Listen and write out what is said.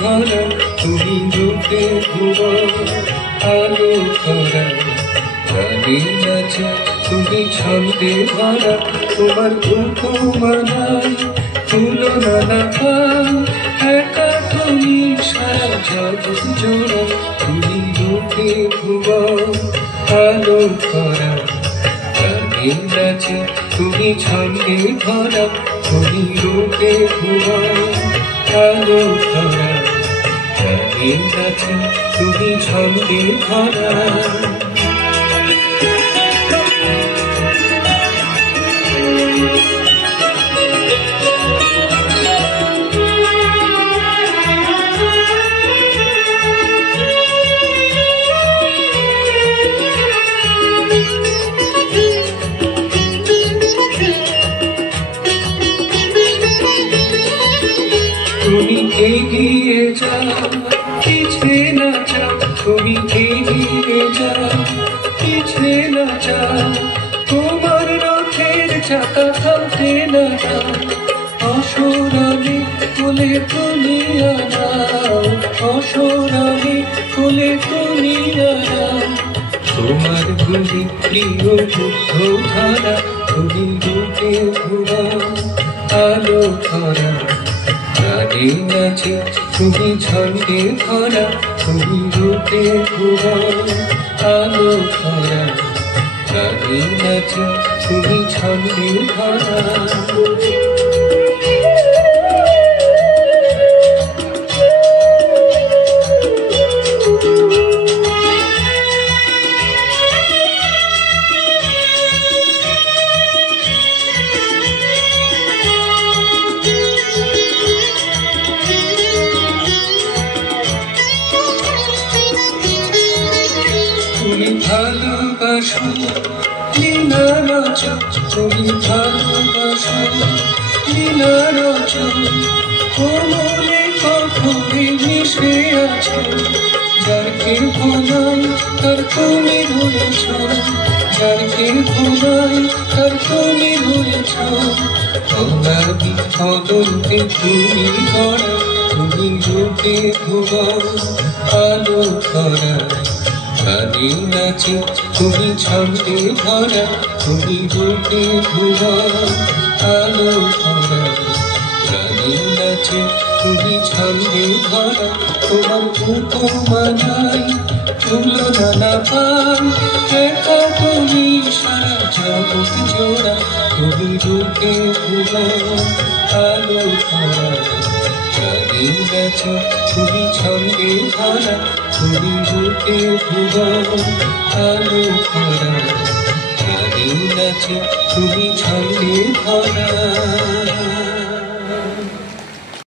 ভরা তুমি রূপে ভুবন আলো ভরা গানে নাচে তুমি ছন্দে ভরা তোমার উপমানায় তুলনা না পাই একা তুমি সারা জগৎ জোড়া তুমি রূপে ভুবন আলো ভরা গানে নাচে তুমি ছন্দে ভরা তুমি রূপে ভুবন আলো ভরা গানে নাচে তুমি ছন্দে ভরা তুমি এগিয়ে যাও পিছে না যাও তুমি এগিয়ে যাও পিছে না যাও তোমার রথের চাকা থামতে না দাও অসরানি কোলে তুমি আনাও অসরানি কোলে তুমি আনাও তোমার গুলি প্রিয় বুদ্ধ ধারা তুমি রূপে ভুয়া আলো ভরা গানে নাচে তুমি ছন্দে ভরা তুমি রূপে ভুয়া আলো ভরা গানে নাচে তুমি ছন্দে ভরা তুমি ভালোবাসো লীলা রচ তুমি ভালোবাসো লীলা রচ কোমলে কখনো মিশে আছো যাকে ভোলাই তার তুমি রয়েছ যাকে ভোলাই তার তুমি রয়েছ অনাদি অদন্তে তুমি করা তুমি রূপে ভুয়া আলো ভরা গানে নাচে তুমি ছন্দে ভরা তুমি রূপে ভুয়া আলো ভরা গানে নাচে তুমি ছন্দে ভরা তোমার উপমানায় তুলনা না পাই একা তুমি সারা জগৎ জোড়া তুমি রূপে ভুয়া আলো ভরা গানে নাচে তুমি ছন্দে ভরা তুমি রূপে ভুয়া আলো ভরা গানে নাচে তুমি ছন্দে ভরা।